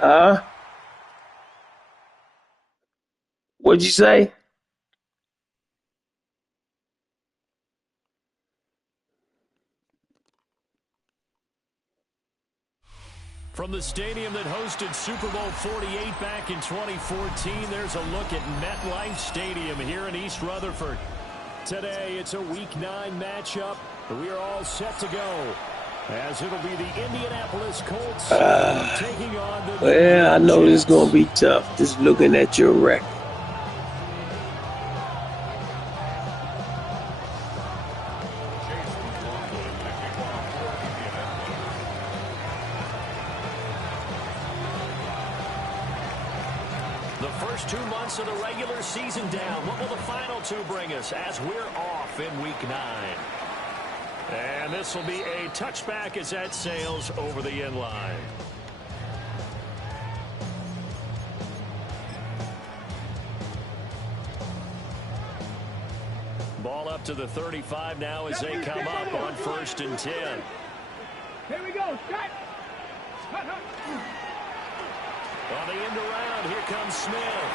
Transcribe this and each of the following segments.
Uh, what'd you say? From the stadium that hosted Super Bowl 48 back in 2014, there's a look at MetLife Stadium here in East Rutherford. Today, it's a Week 9 matchup. We are all set to go, as it'll be the Indianapolis Colts taking on the New Well, I York know this is Jets. gonna be tough. Just looking at your record. The first 2 months of the regular season down. What will the final 2 bring us as we're off in Week 9? And this will be a touchback as that sails over the end line. Ball up to the 35 now as they come up on 1st and 10. Here we go. Shot. On the end around, here comes Smith.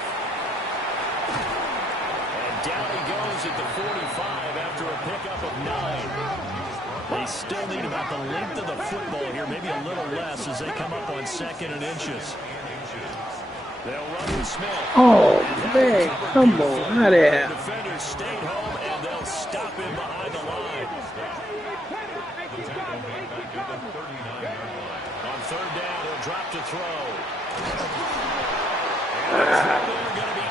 And down he goes at the 45 after a pickup of 9. They still need about the length of the football here, maybe a little less as they come up on 2nd and inches. They'll run with Smith. Oh man, come on, how that The happen? defenders stayed home, and they'll stop him behind the line. On 3rd down, he'll drop to throw.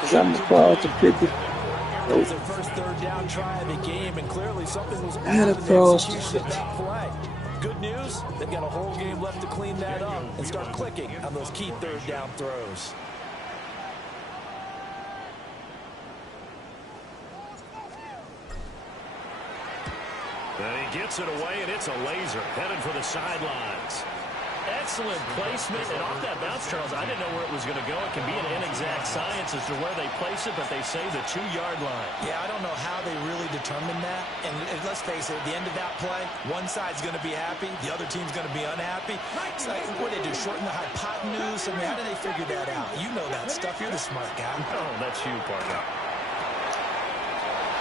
Cause I'm across the 50. It was their first 3rd down try of the game, and clearly something was Out off in the across the execution of 50. that play. Good news, they've got a whole game left to clean that up and start clicking on those key 3rd down throws. And he gets it away, and it's a laser headed for the sidelines. Excellent placement, and off that bounce, Charles, I didn't know where it was going to go. It can be an inexact science as to where they place it, but they say the 2-yard line. Yeah, I don't know how they really determined that. And let's face it, at the end of that play, one side's going to be happy, the other team's going to be unhappy. It's like, what do they do, shorten the hypotenuse? I mean, how do they figure that out? You know that stuff. You're the smart guy. Oh, that's you, partner.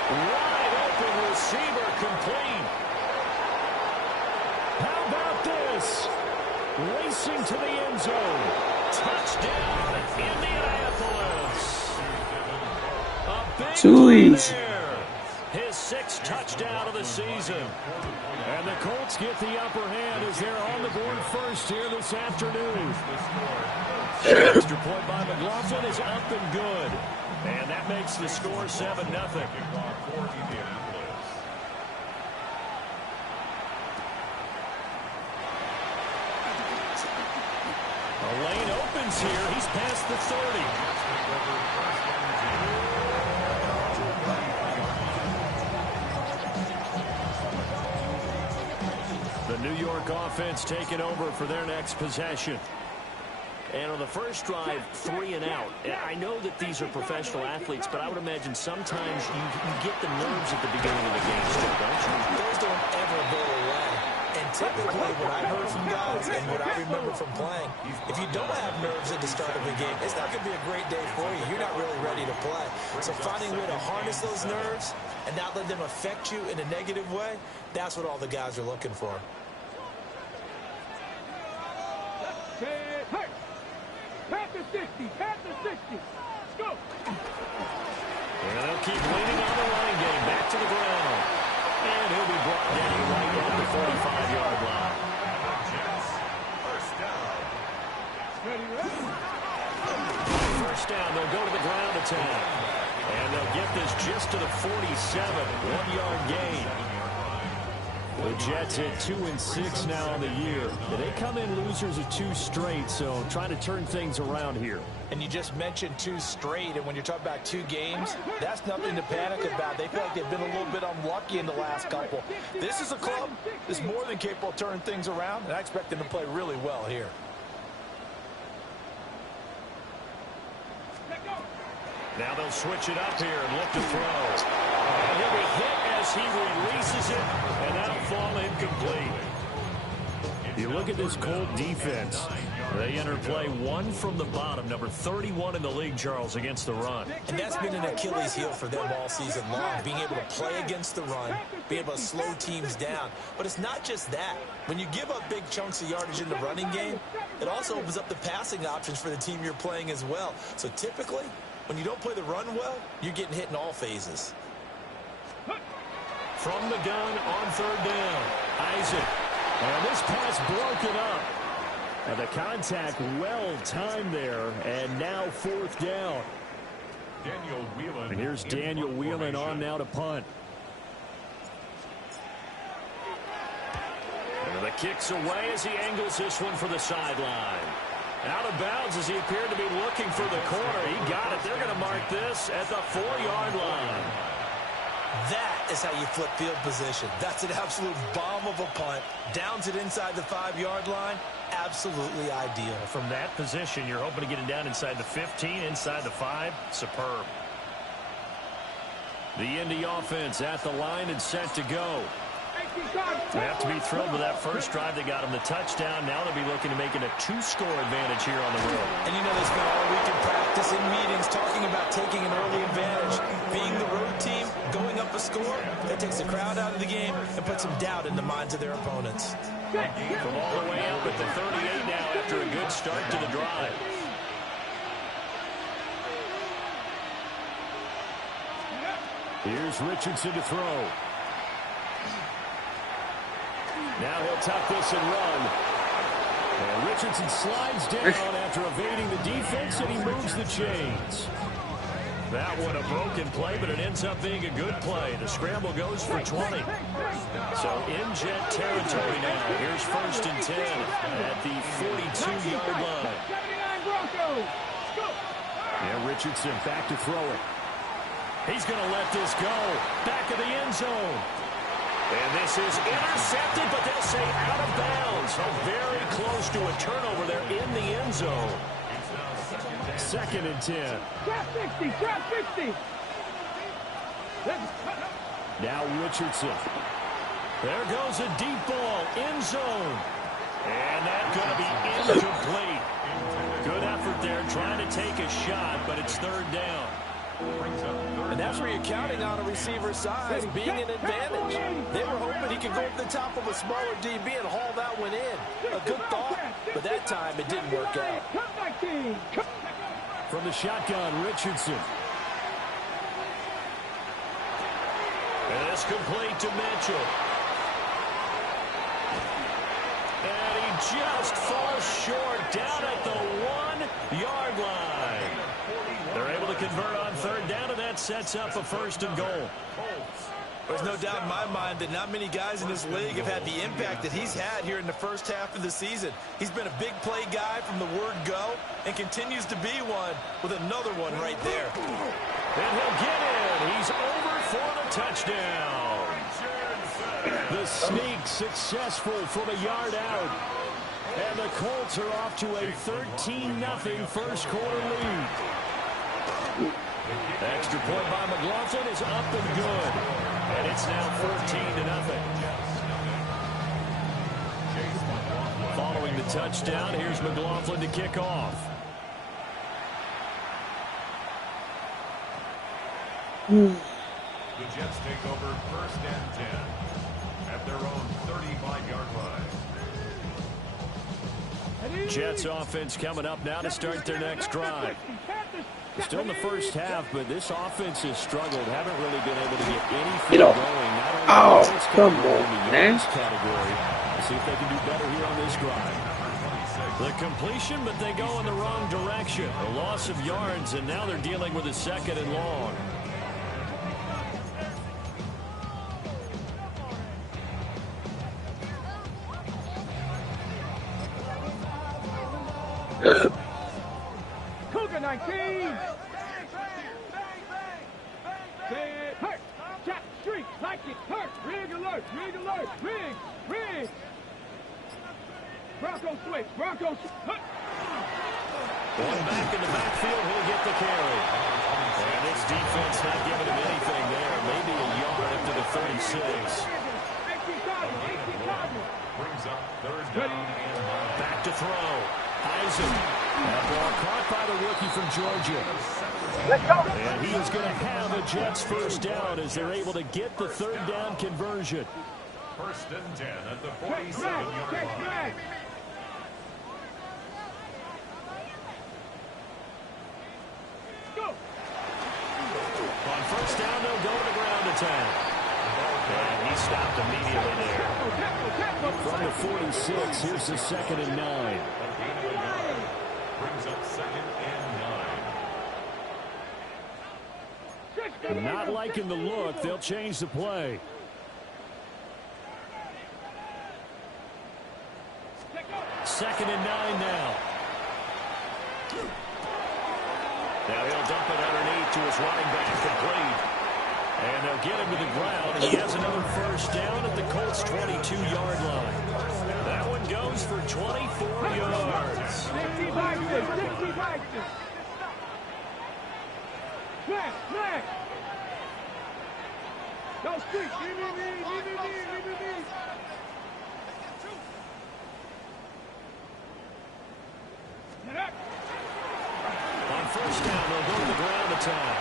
Wide open receiver complete. How about this? Racing to the end zone. Touchdown, Indianapolis. A big Too easy. there. His 6th touchdown of the season. And the Colts get the upper hand as they're on the board first here this afternoon. Extra point by McLaughlin is up and good. And that makes the score 7-0. A lane opens here. He's past the 30. The New York offense taking over for their next possession. And on the first drive, 3 and out. I know that these are professional athletes, but I would imagine sometimes you get the nerves at the beginning of the game still, don't you? Those don't ever go away. And typically, what I heard from guys and what I remember from playing, if you don't have nerves at the start of a game, it's not going to be a great day for you. You're not really ready to play. So finding a way to harness those nerves and not let them affect you in a negative way, that's what all the guys are looking for. Pat the 60. Pat the 60. Let's go. And they'll keep leaning on the running game. Back to the ground. And he'll be brought down right at the 45-yard line. First down, they'll go to the ground attack. And they'll get this just to the 47. 1-yard gain. The Jets at 2-6 now on the year. They come in losers of 2 straight, so trying to turn things around here. And you just mentioned 2 straight, and when you're talking about 2 games, that's nothing to panic about. They feel like they've been a little bit unlucky in the last couple. This is a club that's more than capable of turning things around, and I expect them to play really well here. Now they'll switch it up here and look to throw. And he'll be hit as he releases it, and that'll fall incomplete. You look at this Colt defense. They enter play one from the bottom, number 31 in the league, Charles, against the run. And that's been an Achilles heel for them all season long, being able to play against the run, be able to slow teams down. But it's not just that. When you give up big chunks of yardage in the running game, it also opens up the passing options for the team you're playing as well. So typically, when you don't play the run well, you're getting hit in all phases. From the gun on third down, Isaac. And this pass broken up. And the contact well timed there, and now fourth down. Daniel Whelan. And here's Daniel Whelan on now to punt. And the kick's away as he angles this one for the sideline. Out of bounds as he appeared to be looking for the corner. He got it. They're going to mark this at the 4-yard line. That is how you flip field position. That's an absolute bomb of a punt. Downs it inside the 5-yard line. Absolutely ideal. From that position, you're hoping to get it down inside the 15, inside the 5. Superb. The Indy offense at the line and set to go. They have to be thrilled with that first drive. They got him the touchdown. Now they'll be looking to make it a 2-score advantage here on the road. And you know they spent all week in practice, in meetings, talking about taking an early advantage. Being the road team, going up a score, that takes the crowd out of the game and puts some doubt in the minds of their opponents. From all the way up at the 38 now after a good start to the drive. Here's Richardson to throw. Now he'll tuck this and run. And Richardson slides down after evading the defense, and he moves the chains. That one a broken play, but it ends up being a good play. The scramble goes for 20. So in Jet territory now. Here's first and 10 at the 42-yard line. And Richardson back to throw it. He's going to let this go. Back of the end zone. And this is intercepted, but they'll say out of bounds. So very close to a turnover there in the end zone. Second and 10. Trap 60, trap 60. Now Richardson. There goes a deep ball, end zone. And that's going to be incomplete. Good effort there, trying to take a shot, but it's third down. And that's where you're counting on a receiver's size being an advantage. They were hoping he could go up the top of a smaller DB and haul that one in. A good thought, but that time it didn't work out. From the shotgun, Richardson. And it's complete to Mitchell. And he just falls short down at the 1-yard line. They're able to convert on third down, and that sets up a first and goal. There's no doubt in my mind that not many guys in this league have had the impact that he's had here in the first half of the season. He's been a big play guy from the word go and continues to be one with another one right there. And he'll get in. He's over for the touchdown. The sneak successful from a yard out. And the Colts are off to a 13-0 first quarter lead. Extra point by McLaughlin is up and good. And it's now 14-0. Following the touchdown, here's McLaughlin to kick off. The Jets take over first and 10 at their own 35-yard line. Jets offense coming up now to start their next drive. Still in the first half, but this offense has struggled. Haven't really been able to get anything going. Oh, come on, man. Category. Let's see if they can do better here on this drive. The completion, but they go in the wrong direction. A loss of yards, and now they're dealing with a second and long. Cougar 19. Hurt. Jack street. Like it. Hurt. Rig alert. Rig alert. Rig. Rig. Bronco switch. Bronco switch. Hurt. Going back in the backfield, he'll get the carry. And this defense not giving him anything there. Maybe a yard up to the 36. 18 Cardinal. 18 Cardinal. Brings up third down and 9. Back to throw. Isaac. That ball caught by the rookie from Georgia. And he is going to have a Jets first down as they're able to get the third down conversion. First and 10 at the 47-yard line. On first down, they'll go to the ground attack. And he stopped immediately there. From the 46, here's the 2nd and 9. Brings up 2nd and 9. Not liking the look, they'll change the play. Second and 9 now. Now he'll dump it underneath to his running back, complete. And they'll get him to the ground. He has another first down at the Colts' 22-yard line. That one goes for 24 yards. 60 boxes, 60 boxes. Smash. Go street. On first down, they'll go to the ground attack.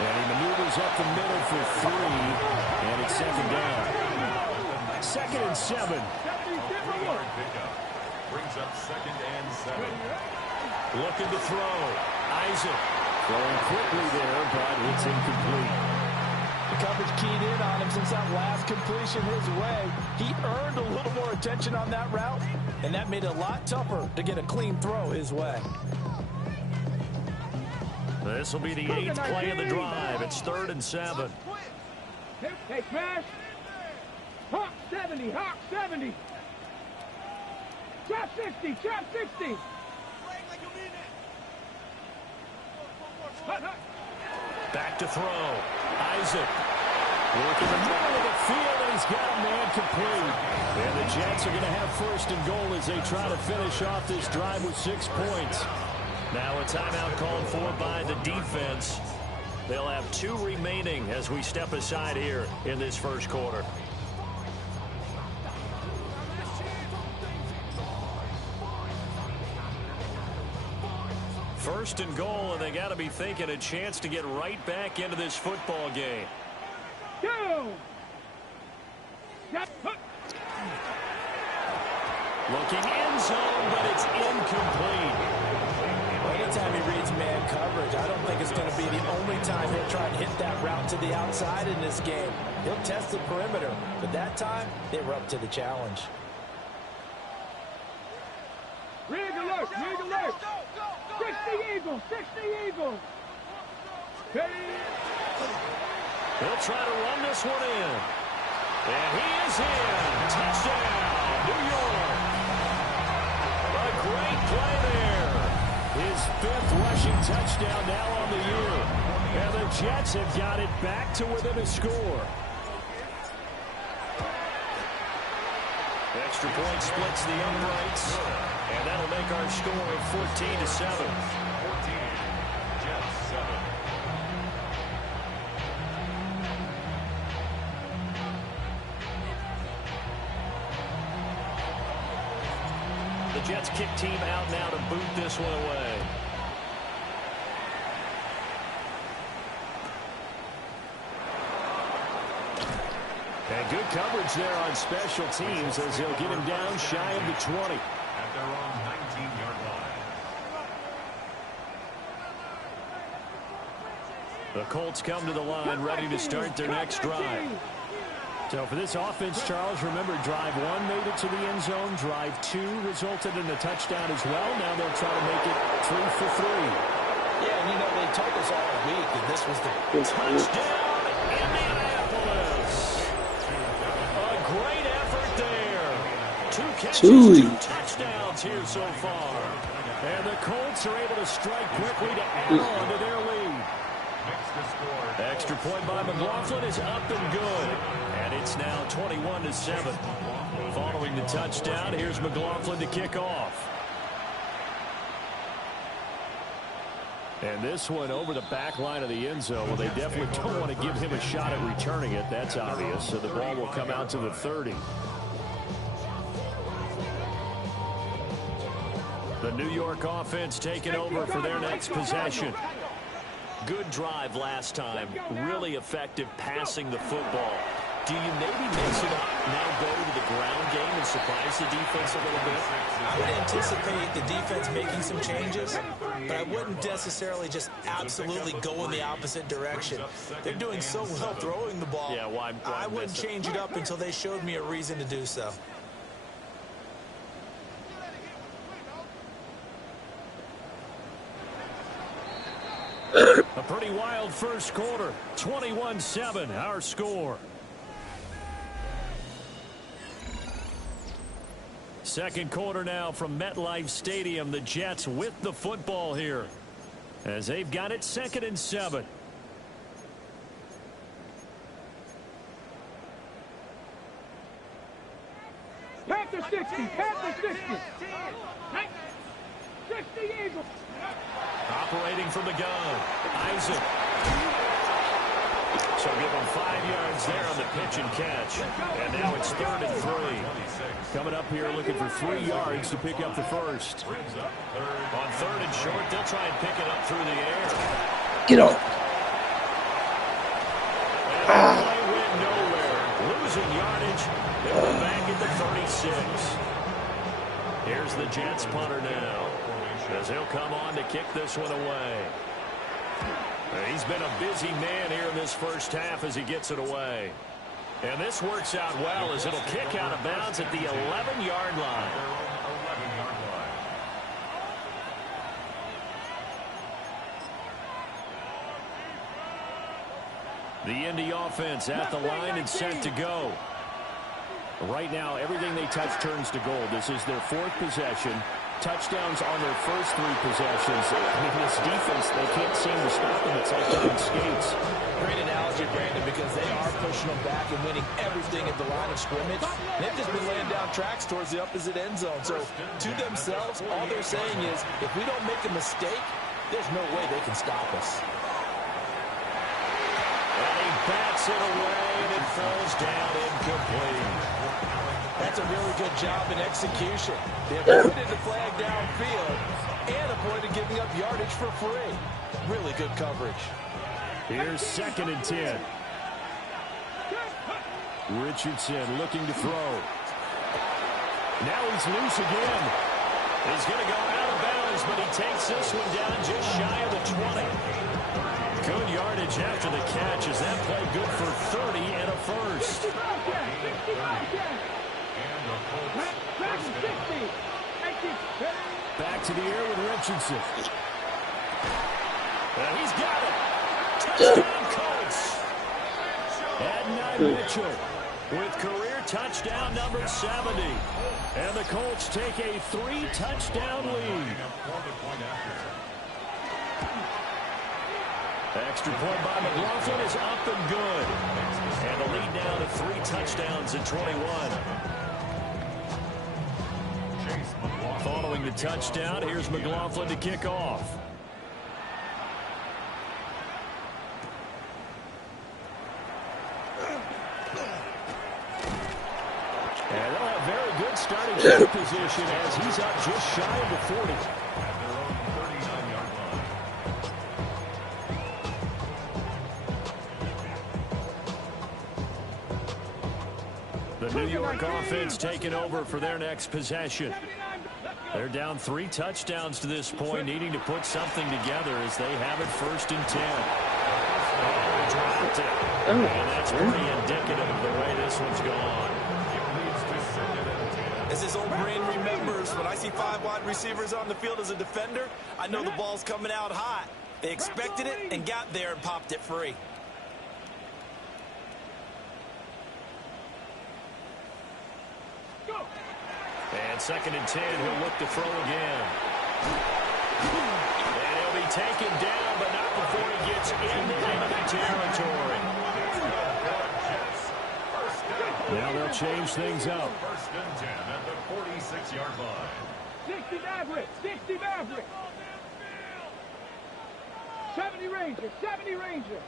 And he maneuvers up the middle for 3. And it's 2nd down. 2nd and 7. Brings up 2nd and 7. Looking to throw. Isaac throwing quickly there, but it's incomplete. The coverage keyed in on him since that last completion his way. He earned a little more attention on that route, and that made it a lot tougher to get a clean throw his way. This will be the 8th play of the drive. It's 3rd and 7. Hey, smash. Hawk 70, Hawk 70. Trap 60, trap 60. Back to throw. Isaac. Working the middle of the field, and he's got a man complete. And the Jets are going to have 1st and goal as they try to finish off this drive with 6 points. Now a timeout called for by the defense. They'll have 2 remaining as we step aside here in this first quarter. First and goal, and they got to be thinking a chance to get right back into this football game. Go! Looking end zone, but it's incomplete. Anytime he reads man coverage, I don't think it's going to be the only time he'll try and hit that route to the outside in this game. He'll test the perimeter, but that time, they were up to the challenge. Rig alert, rig alert. 60 Eagles, 60 Eagles. They'll try to run this one in. And he is in. Touchdown, New York. A great play there. His 5th rushing touchdown now on the year. And the Jets have got it back to within a score. Extra point splits the uprights. And that'll make our score 14-7. 14, Jets 7. The Jets kick team out now to boot this one away. And good coverage there on special teams as they'll get him down shy of the 20. At their own 19-yard line. The Colts come to the line ready to start their next drive. So for this offense, Charles, remember drive 1 made it to the end zone. Drive 2 resulted in a touchdown as well. Now they'll try to make it 3 for 3. Yeah, and you know, they told us all week that this was the Touchdown, Indianapolis. A great effort there. 2 catches, 2 touchdowns here so far. And the Colts are able to strike quickly to add on to their lead. Extra point by McLaughlin is up and good. And it's now 21-7. Following the touchdown, here's McLaughlin to kick off. And this one over the back line of the end zone. Well, they definitely don't want to give him a shot at returning it. That's obvious. So the ball will come out to the 30. New York offense taking over for their next possession. Good drive last time. Really effective passing the football. Do you maybe mix it up, now go to the ground game and surprise the defense a little bit? I would anticipate the defense making some changes, but I wouldn't necessarily just absolutely go in the opposite direction. They're doing so well throwing the ball. Yeah, why I wouldn't change it up until they showed me a reason to do so. A pretty wild first quarter. 21-7, our score. Second quarter now from MetLife Stadium. The Jets with the football here as they've got it 2nd and 7. Panther 60, Panther 60. 60 Eagles. Operating from the gun, Isaac. So give him 5 yards there on the pitch and catch. And now it's 3rd and 3. Coming up here looking for 3 yards to pick up the first. On 3rd and short, they'll try and pick it up through the air. Get off. And the play went nowhere. Losing yardage. They'll be back at the 36. Here's the Jets punter now, as he'll come on to kick this one away. He's been a busy man here in this first half as he gets it away. And this works out well as it'll kick out of bounds at the 11-yard line. The Indy offense at the line and set to go. Right now, everything they touch turns to gold. This is their 4th possession. Touchdowns on their first 3 possessions. I mean, this defense, they can't seem to stop them. It's like they're in skates. Great analogy, Brandon, because they are pushing them back and winning everything at the line of scrimmage. They've just been laying down tracks towards the opposite end zone. So, to themselves, all they're saying is, if we don't make a mistake, there's no way they can stop us. And he bats it away, and it falls down incomplete. That's a really good job in execution. They avoided the flag downfield and avoided giving up yardage for free. Really good coverage. Here's 2nd and 10. Richardson looking to throw. Now he's loose again. He's going to go out of bounds, but he takes this one down just shy of the 20. Good yardage after the catch. Is that play good for 30 and a first? Back to the air with Richardson. And he's got it. Touchdown Colts. Adonai Mitchell with career touchdown number 70. And the Colts take a 3-touchdown lead. Extra point by McLaughlin is up and good. And the lead now to 3 touchdowns at 21. Following the touchdown, here's McLaughlin to kick off. And they'll have very good starting field position as he's up just shy of the 40. The New York offense taking over for their next possession. They're down 3 touchdowns to this point, needing to put something together as they have it 1st and 10. Oh, dropped it. And that's pretty indicative of the way this one's gone. As his old brain remembers, when I see 5 wide receivers on the field as a defender, I know the ball's coming out hot. They expected it and got there and popped it free. And 2nd and 10, he'll look to throw again. And he'll be taken down, but not before he gets into enemy territory. Now they'll change things up. 1st and 10 at the 46-yard line. 60 Maverick, 60 Maverick. 70 Ranger, 70 Ranger.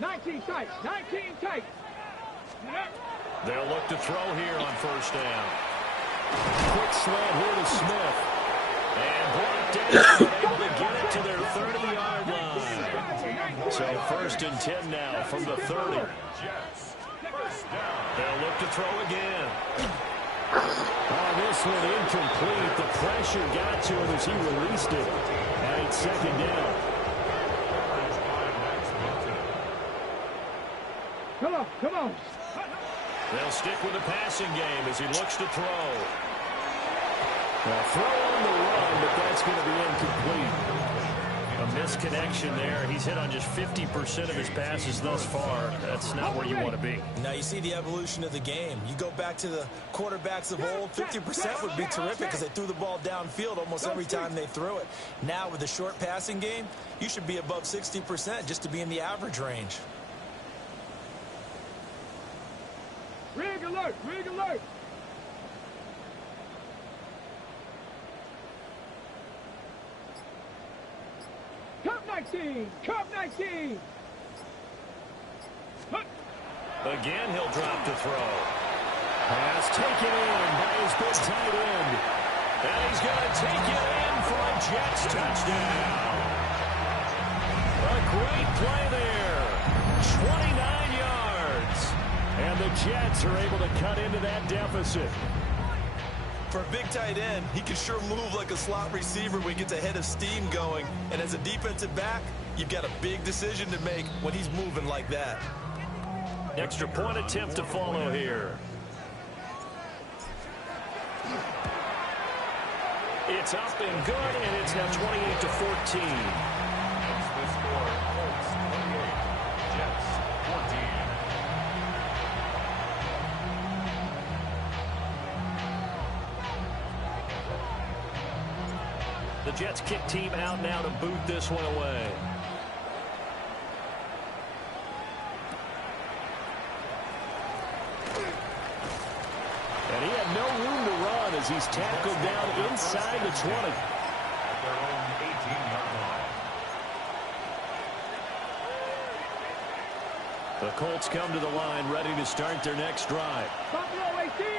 19 tight, 19 tight. They'll look to throw here on 1st down. Quick slant here to Smith. And blocked down, able to get it to their 30-yard line. So 1st and 10 now from the 30. They'll look to throw again. Oh, this one incomplete. The pressure got to him as he released it. And it's 2nd down. Come on, come on. They'll stick with the passing game as he looks to throw. Well, throw on the run, but that's going to be incomplete. A misconnection there. He's hit on just 50% of his passes thus far. That's not where you want to be. Now you see the evolution of the game. You go back to the quarterbacks of old, 50% would be terrific because they threw the ball downfield almost every time they threw it. Now with the short passing game, you should be above 60% just to be in the average range. Rig alert, rig alert. Cup 19, Cup 19. Again, he'll drop to throw. Pass taken in by his big tight end. And he's going to take it in for a Jets touchdown. A great play there. 29 yards. And the Jets are able to cut into that deficit. For a big tight end, he can sure move like a slot receiver when he gets a head of steam going. And as a defensive back, you've got a big decision to make when he's moving like that. Extra point attempt to follow here. It's up and good, and it's now 28-14. The score, Colts 28, Jets 14. The Jets kick team out now to boot this one away. And he had no room to run as he's tackled down inside the 20. At their own 18-yard line. The Colts come to the line ready to start their next drive.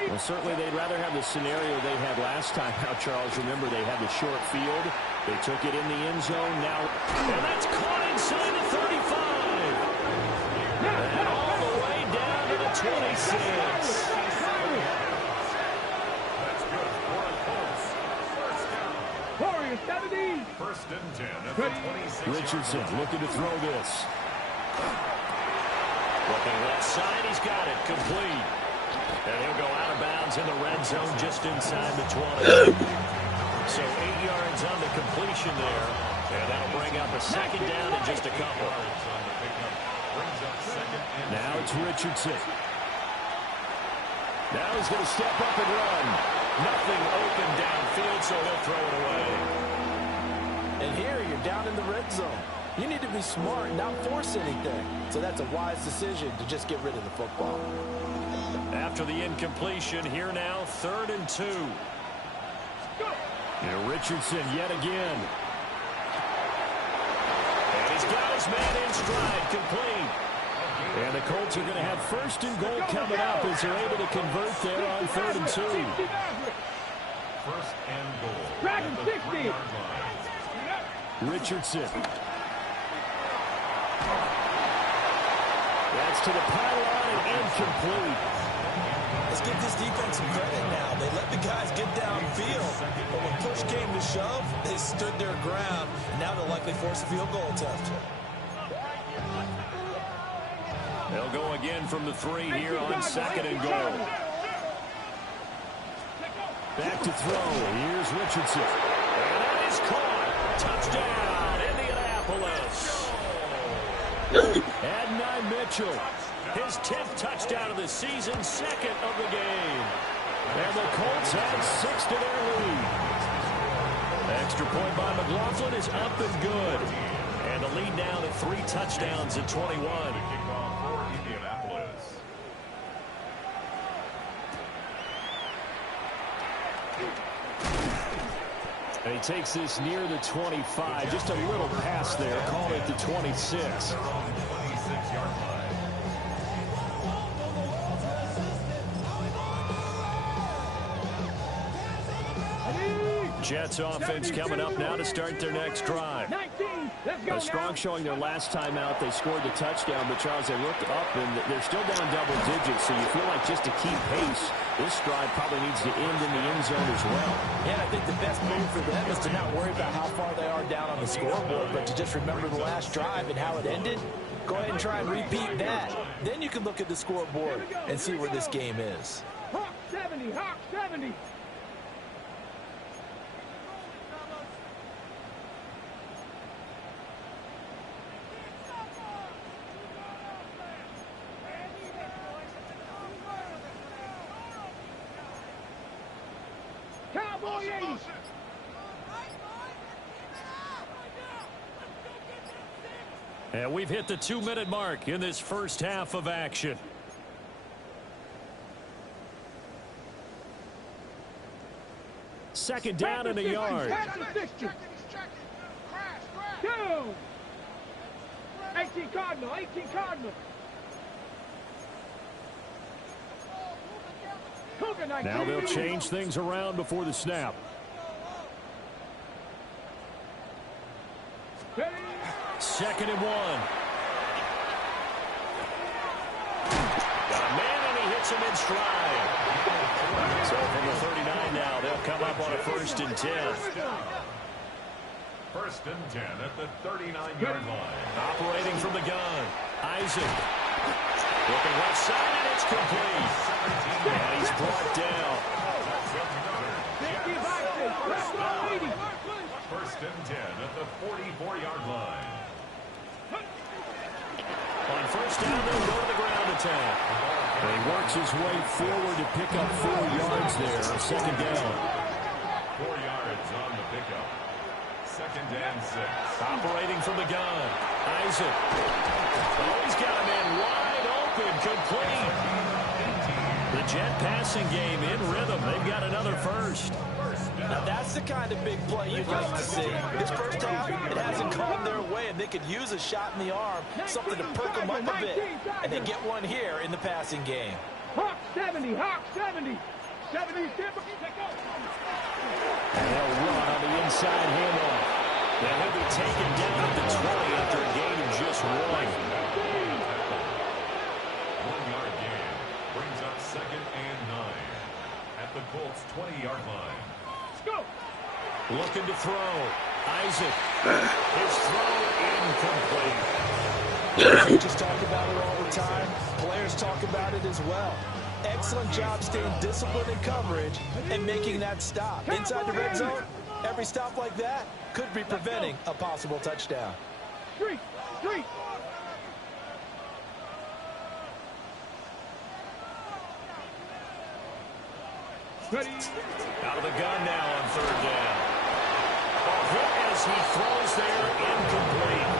Well, certainly they'd rather have the scenario they had last time out, Charles. Remember, they had the short field. They took it in the end zone. Now, and that's caught inside the 35. And all the way down to the 26. That's good for the Colts. First down. Warriors 70. 1st and 10 at the 26. Richardson looking to throw this. Looking left side, he's got it, complete. And he'll go out of bounds in the red zone just inside the 20. So 8 yards on the completion there. And that'll bring up a 2nd down in just a couple. Now it's Richardson. Now he's going to step up and run. Nothing open downfield, so he'll throw it away. And here you're down in the red zone. You need to be smart and not force anything. So that's a wise decision to just get rid of the football. After the incompletion, here now, 3rd and 2. And Richardson yet again. And he's got his man in stride, complete. And the Colts are going to have 1st and goal coming up as they're able to convert there on 3rd and 2. 1st and goal. Dragon At the 60. 3-yard line. Richardson. That's to the pylon and incomplete. Let's give this defense some credit now. They let the guys get downfield, but when push came to shove, they stood their ground. Now they'll likely force a field goal attempt. They'll go again from the 3 here on 2nd and goal. Back to throw. Here's Richardson. And that is caught. Touchdown, Indianapolis. Adonai Mitchell. His 10th touchdown of the season, 2nd of the game. And the Colts have 6 to their lead. Extra point by McLaughlin is up and good. And the lead now to 3 touchdowns at 21. Kickoff for Indianapolis. And he takes this near the 25. Just a little pass there. Call it the 26. Their own 26-yard line. Jets offense coming up now to start their next drive. 19, let's go A strong now. showing their last time out. They scored the touchdown, but Charles, they looked up and they're still down double digits, so you feel like just to keep pace, this drive probably needs to end in the end zone as well. Yeah, I think the best move for them is to not worry about how far they are down on the scoreboard, but to just remember the last drive and how it ended. Go ahead and try and repeat that. Then you can look at the scoreboard and see where this game is. Hawk 70, Hawk 70. Cowboy 80. And we've hit the 2-minute mark in this first half of action. Second down and a yard. Down. 18 Cardinal, 18 Cardinal. Cougar 19. Now they'll change things around before the snap. Second and 1. Got a man and he hits him in stride. So from the 39 now, they'll come up on a 1st and 10. 1st and 10 at the 39-yard line. Operating from the gun. Isaac. Looking left side and it's complete. And he's brought down. 1st and 10 at the 44-yard line. On 1st down, they'll go to the ground attack. And he works his way forward to pick up 4 yards there on 2nd down. 4 yards on the pickup. 2nd and 6. Operating from the gun. Isaac. Oh, he's got a man wide open, complete. The Jet passing game in rhythm. They've got another first. Now that's the kind of big play you'd like to see. This first half, it hasn't gone their way, and they could use a shot in the arm, something to perk them up a bit. And they get one here in the passing game. Hawk 70, Hawk 70. 70 And they'll run on the inside handoff. And he'll be taken down at the 20 after a gain of just 1. 1-yard gain brings up 2nd and 9 at the Colts 20-yard line. Go. Looking to throw. Isaac. His throw incomplete. Coaches talk about it all the time. Players talk about it as well. Excellent job staying disciplined in coverage and making that stop. Inside the red zone, every stop like that could be preventing a possible touchdown. Street. Ready. Out of the gun now on 3rd down. A hit as he throws there, incomplete.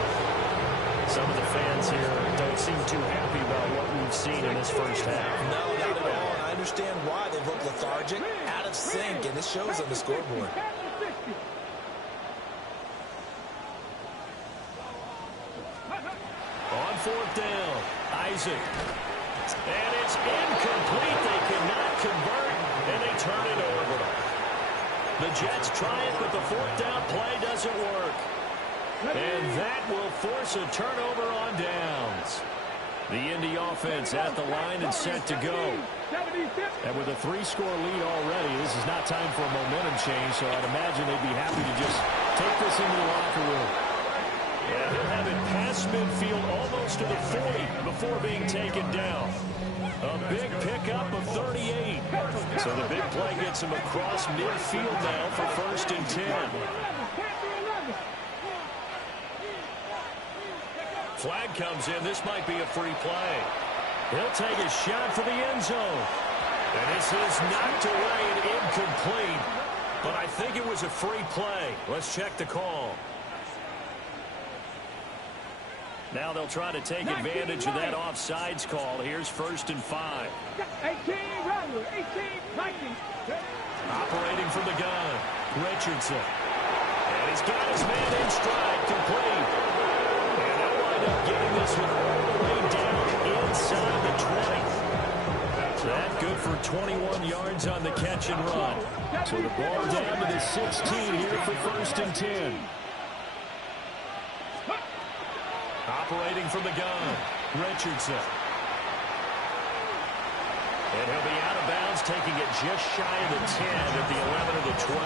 Some of the fans here don't seem too happy about what we've seen in this first half. No, not at all, and I understand why they look lethargic, out of sync, and this shows on the scoreboard. On 4th down, Isaac. And it's incomplete. They cannot convert, and they turn it over. The Jets try it, but the 4th down play doesn't work. And that will force a turnover on downs. The Indy offense at the line and set to go. And with a 3-score lead already, this is not time for a momentum change, so I'd imagine they'd be happy to just take this into the locker room. Yeah, he'll have it past midfield almost to the 40 before being taken down. A big pickup of 38. So the big play gets him across midfield now for 1st and 10. Flag comes in. This might be a free play. He'll take a shot for the end zone. And this is knocked away and incomplete. But I think it was a free play. Let's check the call. Now they'll try to take advantage of that offsides call. Here's 1st and 5. 18, Rattler, 18, 19. Operating from the gun, Richardson. And he's got his man in stride, complete. And they'll wind up getting this one all the way down inside the 20. That good for 21 yards yards on the catch and run. So the ball down to the 16 here for 1st and 10. Operating from the gun, Richardson. And he'll be out of bounds, taking it just shy of the 10 at the 11 of the 12.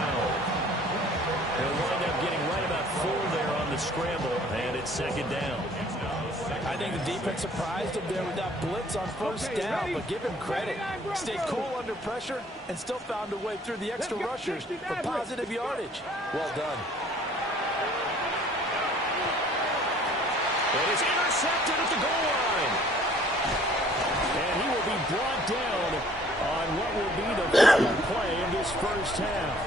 He'll wind up getting right about 4 there on the scramble, and it's 2nd down. I think the defense surprised him there with that blitz on 1st down, but give him credit. Stayed cool under pressure and still found a way through the extra rushers for positive yardage. Well done. And he's intercepted at the goal line. And he will be brought down on what will be the final play of this 1st half.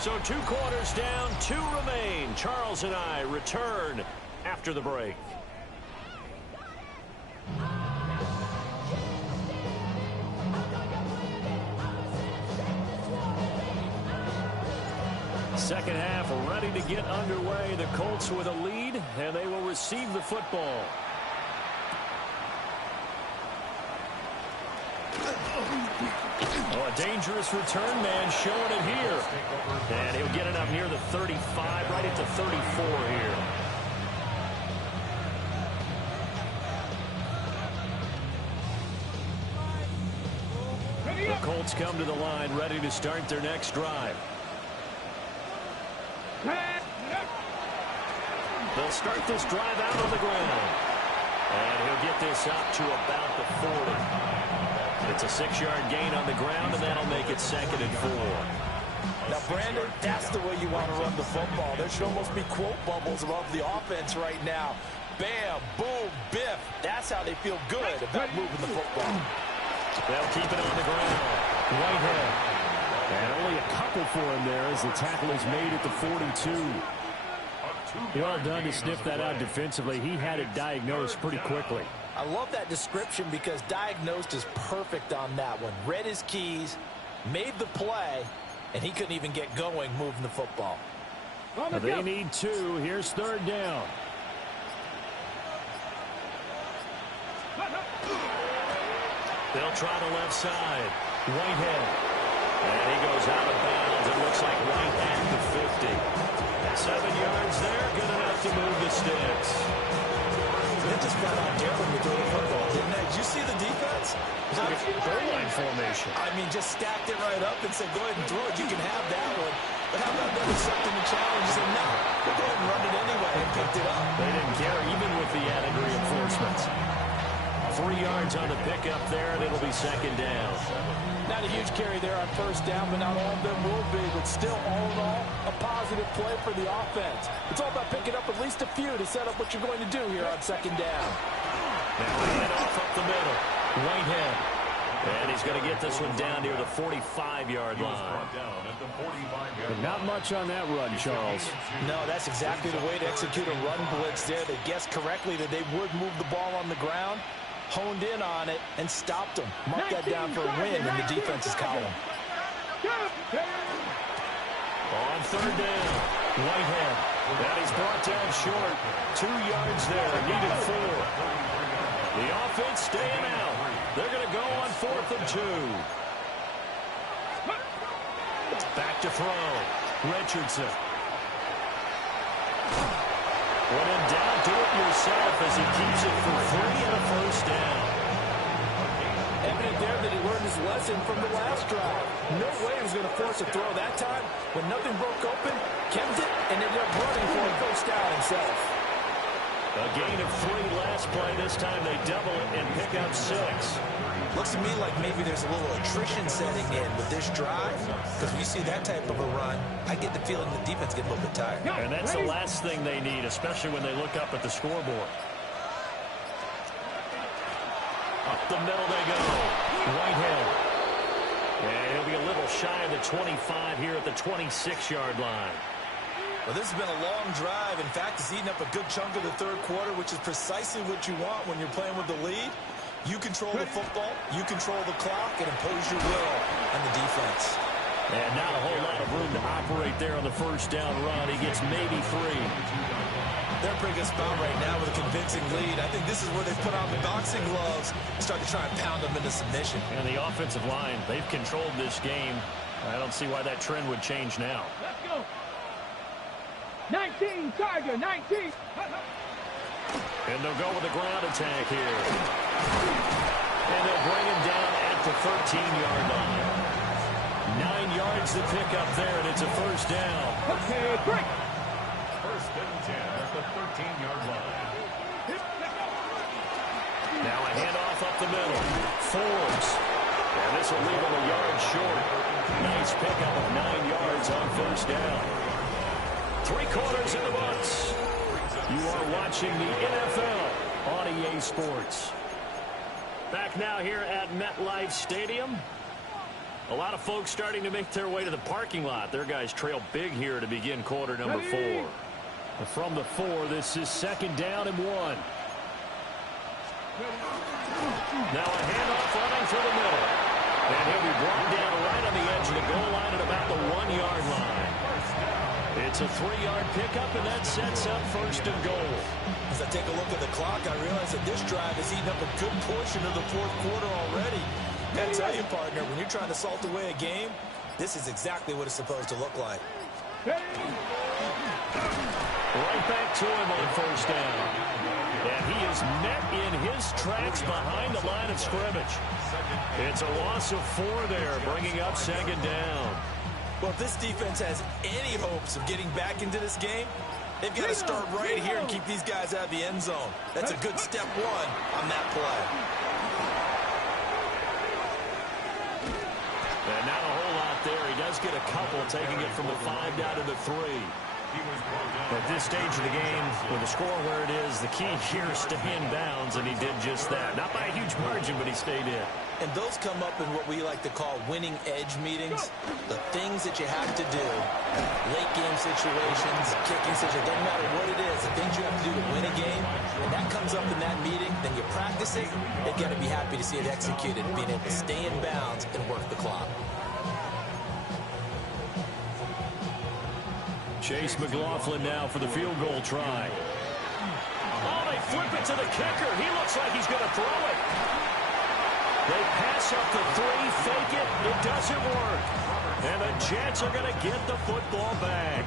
So 2 quarters down, 2 remain. Charles and I return after the break. Second half ready to get underway. The Colts with a lead, and they will receive the football. Oh, a dangerous return man showing it here. And he'll get it up near the 35, right at the 34 here. The Colts come to the line, ready to start their next drive. They'll start this drive out on the ground. And he'll get this up to about the 40. It's a 6-yard gain on the ground, and that'll make it 2nd and 4. Now, Brandon, that's the way you want to run the football. There should almost be quote bubbles above the offense right now. Bam, boom, biff. That's how they feel good about moving the football. They'll keep it on the ground. Whitehead. And only a couple for him there as the tackle is made at the 42. Well done to sniff that out defensively. He had it diagnosed pretty quickly. I love that description because diagnosed is perfect on that one. Read his keys, made the play, and he couldn't even get going moving the football. They need 2. Here's 3rd down. They'll try the left side. Whitehead. And he goes out of bounds. It looks like right at the 50. 7 yards there, good enough to move the sticks. They just got out there when we threw the football, didn't they? Did you see the defense? It's like a goal line formation. I mean, just stacked it right up and said, go ahead and throw it. You can have that one. But how about them accepting the challenge? He said, no, we'll go ahead and run it anyway, and picked it up. They didn't care, even with the added reinforcements. 3 yards on the pickup there, and it'll be 2nd down. Not a huge carry there on 1st down, but not all of them will be. But still, all in all, a positive play for the offense. It's all about picking up at least a few to set up what you're going to do here on 2nd down. Now we head off up the middle. Whitehead. And he's going to get this one down near the 45-yard line. But not much on that run, Charles. No, that's exactly the way to execute a run blitz there. They guessed correctly that they would move the ball on the ground, honed in on it, and stopped them. Mark that down for a win in the defense's column. On 3rd down, Whitehead. And he's brought down short. 2 yards there, needed 4. The offense staying out. They're going to go on 4th and 2. Back to throw. Richardson. When in doubt, do it yourself as he keeps it for 3 and a 1st down. Evident there that he learned his lesson from the last drive. No way he was going to force a throw that time. When nothing broke open, kept it, and ended up running for a 1st down himself. A gain of 3 last play. This time they double it and pick up 6. Looks to me like maybe there's a little attrition setting in with this drive. Because when you see that type of a run, I get the feeling the defense gets a little bit tired. And that's the last thing they need, especially when they look up at the scoreboard. Up the middle they go. Whitehead. And he'll be a little shy of the 25 here at the 26-yard line. Well, this has been a long drive. In fact, it's eaten up a good chunk of the 3rd quarter, which is precisely what you want when you're playing with the lead. You control the football, you control the clock, and impose your will on the defense. And not a whole lot of room to operate there on the 1st down run. He gets maybe 3. They're in a pretty good spot right now with a convincing lead. I think this is where they put on the boxing gloves and start to try and pound them into submission. And the offensive line, they've controlled this game. I don't see why that trend would change now. Let's go. 19, Tiger, 19. And they'll go with a ground attack here. And they'll bring him down at the 13-yard line. 9 yards to pick up there, and it's a first down. Okay, break. First and 10 at the 13-yard line. Now a handoff up the middle. Forbes. And this will leave him a yard short. Nice pickup of 9 yards on first down. 3 quarters in the books. You are watching the NFL on EA Sports. Back now here at MetLife Stadium. A lot of folks starting to make their way to the parking lot. Their guys trail big here to begin quarter number 4. From the 4, this is second down and 1. Now a handoff running through the middle. And he'll be brought down right on the edge of the goal line at about the 1-yard line. It's a 3-yard pickup, and that sets up first and goal. As I take a look at the clock, I realize that this drive has eaten up a good portion of the fourth quarter already. I tell you, partner, when you're trying to salt away a game, this is exactly what it's supposed to look like. Right back to him on first down. And he is met in his tracks behind the line of scrimmage. It's a loss of 4 there, bringing up second down. Well, if this defense has any hopes of getting back into this game, they've got to start right here and keep these guys out of the end zone. That's a good step 1 on that play. And not a whole lot there. He does get a couple, taking it from the 5 down to the 3. At this stage of the game, with the score where it is, the key here is stay in bounds, and he did just that. Not by a huge margin, but he stayed in. And those come up in what we like to call winning edge meetings. The things that you have to do, late game situations, kicking situations, doesn't matter what it is, the things you have to do to win a game, and that comes up in that meeting, then you practice it, they've got to be happy to see it executed, being able to stay in bounds and work the clock. Chase McLaughlin now for the field goal try. Oh, they flip it to the kicker. He looks like he's going to throw it. They pass up the 3, fake it. It doesn't work. And the Jets are going to get the football back.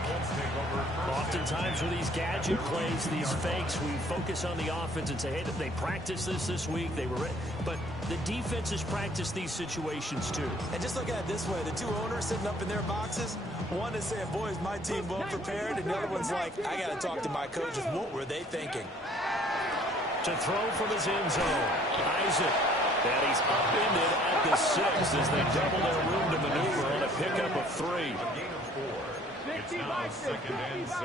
Oftentimes for these gadget plays, these fakes, we focus on the offense and say, hey, they practiced this week. They were ready. But the defense has practiced these situations too. And just look at it this way. The 2 owners sitting up in their boxes, one is saying, boys, my team well prepared. And the other one's like, I got to talk to my coaches. What were they thinking? To throw from his end zone. Isaac. And he's upended at the 6 as they double their room to maneuver on a pickup of 3. A gain of 4. It's now second and 6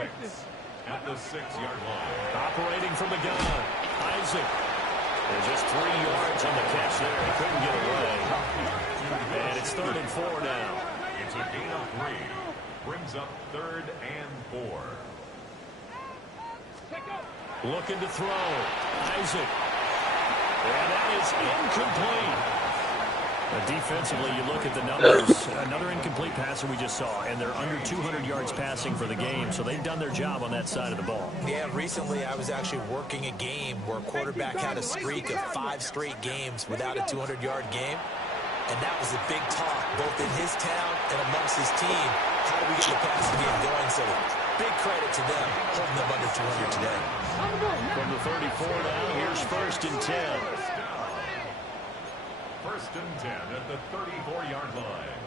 at the 6-yard line. Operating from the gun. Isaac. There's just 3 yards on the catch there. He couldn't get away. And it's 3rd and 4 now. It's a gain of 3. Brings up 3rd and 4. Looking to throw. Isaac. And that is incomplete. Defensively, you look at the numbers. Another incomplete passer we just saw, and they're under 200 yards passing for the game, so they've done their job on that side of the ball. Yeah, recently I was actually working a game where a quarterback had a streak of 5 straight games without a 200-yard game, and that was a big talk, both in his town and amongst his team. How do we get the passing game going? So big credit to them, holding them under 200 today. From the 34 now, here's 1st and 10. 1st and 10 at the 34-yard line.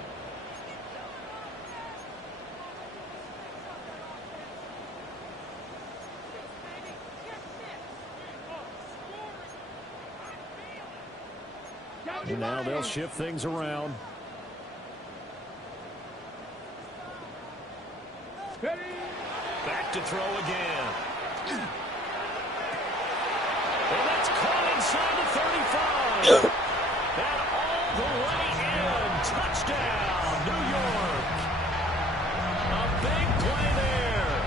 And now they'll shift things around. Back to throw again. And that's caught inside the 35. And all the way in. Touchdown, New York. A big play there.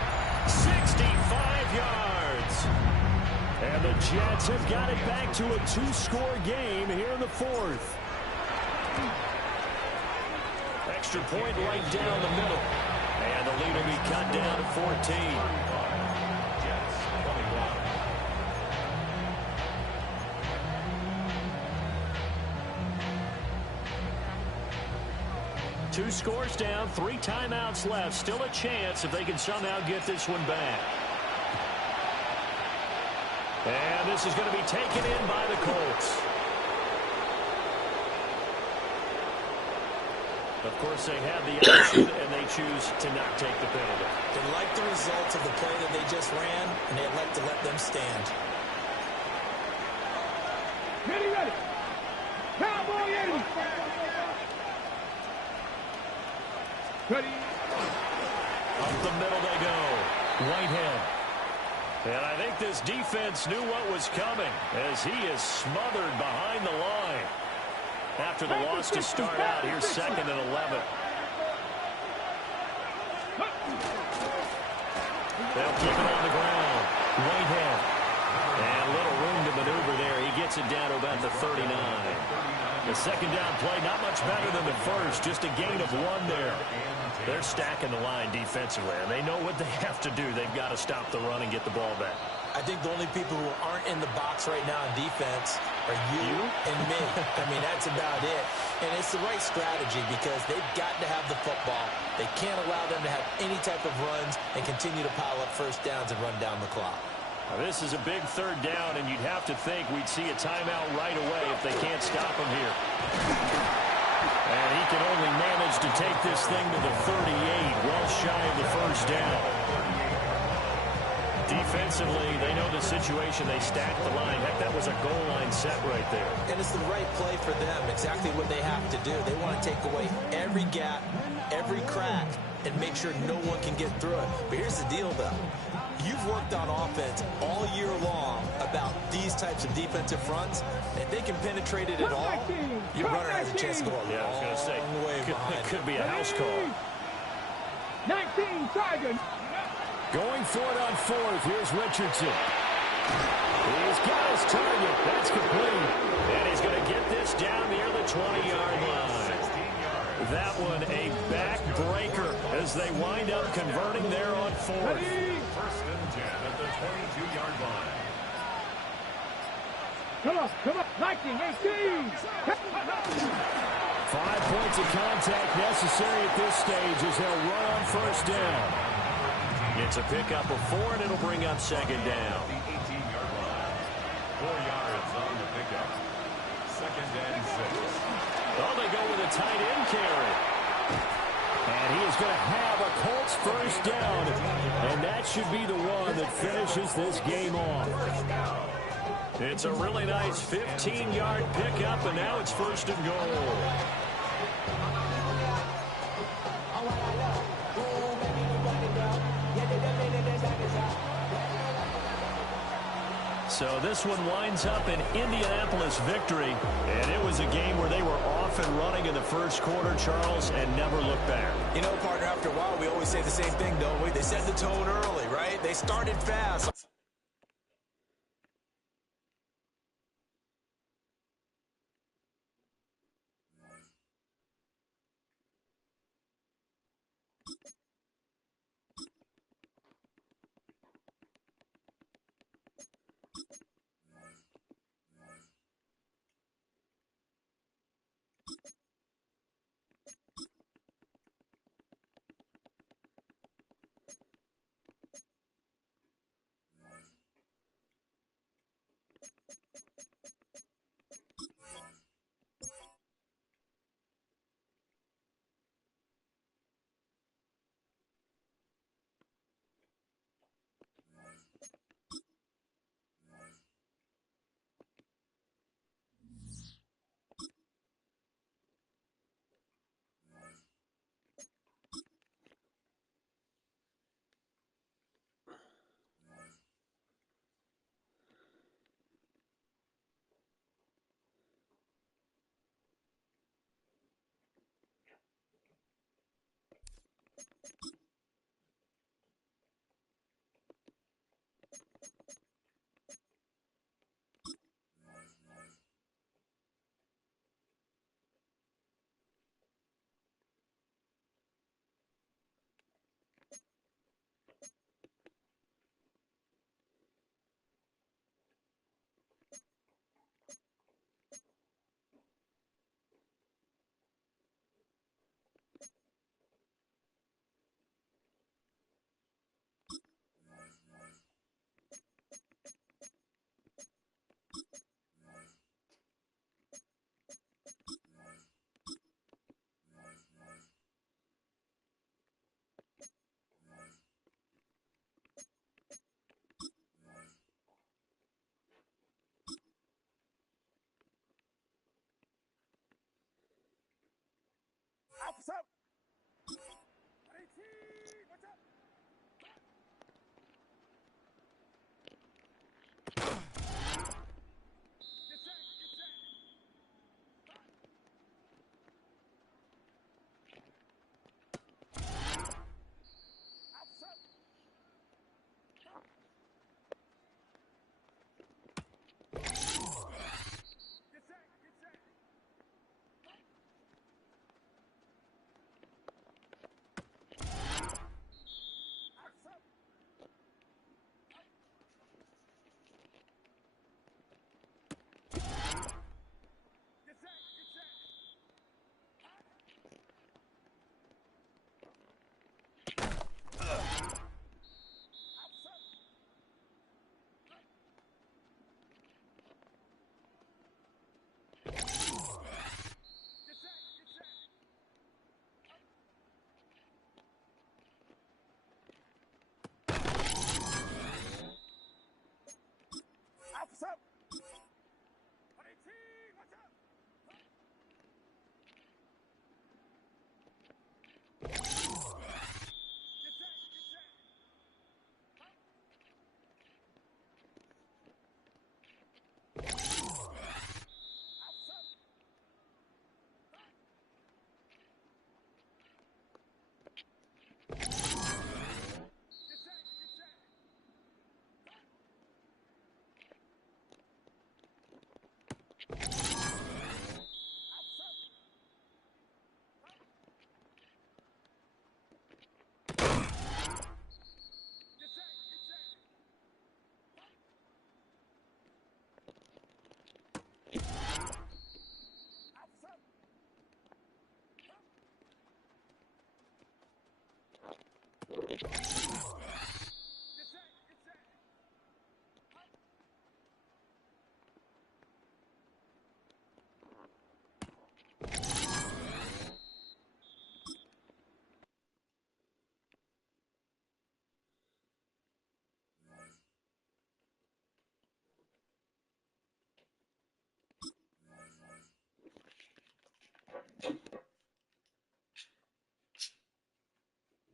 65 yards. And the Jets have got it back to a 2-score game here in the 4th. Extra point right down the middle. And the lead will be cut down to 14. 2 scores down, 3 timeouts left. Still a chance if they can somehow get this one back. And this is going to be taken in by the Colts. Of course, they have the option, and they choose to not take the penalty. They like the results of the play that they just ran, and they elect to let them stand. Ready, ready. Cowboy ready. Ready. Up the middle they go. Whitehead. And I think this defense knew what was coming as he is smothered behind the line. After the loss to start out, here's 2nd and 11. They'll keep it on the ground. Whitehead. And little room to maneuver there. He gets it down to about the 39. The second down play, not much better than the first. Just a gain of 1 there. They're stacking the line defensively, and they know what they have to do. They've got to stop the run and get the ball back. I think the only people who aren't in the box right now in defense are you and me. I mean, that's about it. And it's the right strategy because they've got to have the football. They can't allow them to have any type of runs and continue to pile up first downs and run down the clock. Now, this is a big 3rd down, and you'd have to think we'd see a timeout right away if they can't stop him here. And he can only manage to take this thing to the 38, well shy of the first down. Defensively, they know the situation. They stack the line. Heck, that was a goal line set right there. And it's the right play for them, exactly what they have to do. They want to take away every gap, every crack, and make sure no one can get through it. But here's the deal, though. You've worked on offense all year long about these types of defensive fronts. If they can penetrate it at all, your runner has a chance to go a long way behind. Could be a house call. 19 Tigers. Going for it on 4th. Here's Richardson. He's got his target. That's complete. And he's going to get this down near the 20-yard line. That one a backbreaker as they wind up converting there on 4th. 1st and 10 at the 22-yard line. Come on, 19, 18. 5 points of contact necessary at this stage as they'll run on 1st down. It's a pickup of 4, and it'll bring up 2nd down. The 18-yard line. 4 yards on the pickup. 2nd and 6. Oh, they go with a tight end carry. And he is going to have a Colts 1st down. And that should be the one that finishes this game off. It's a really nice 15-yard pickup, and now it's 1st and goal. So this one winds up an Indianapolis victory, and it was a game where they were off and running in the 1st quarter, Charles, and never looked back. You know, partner, after a while, we always say the same thing, don't we? They set the tone early, right? They started fast.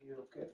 You okay?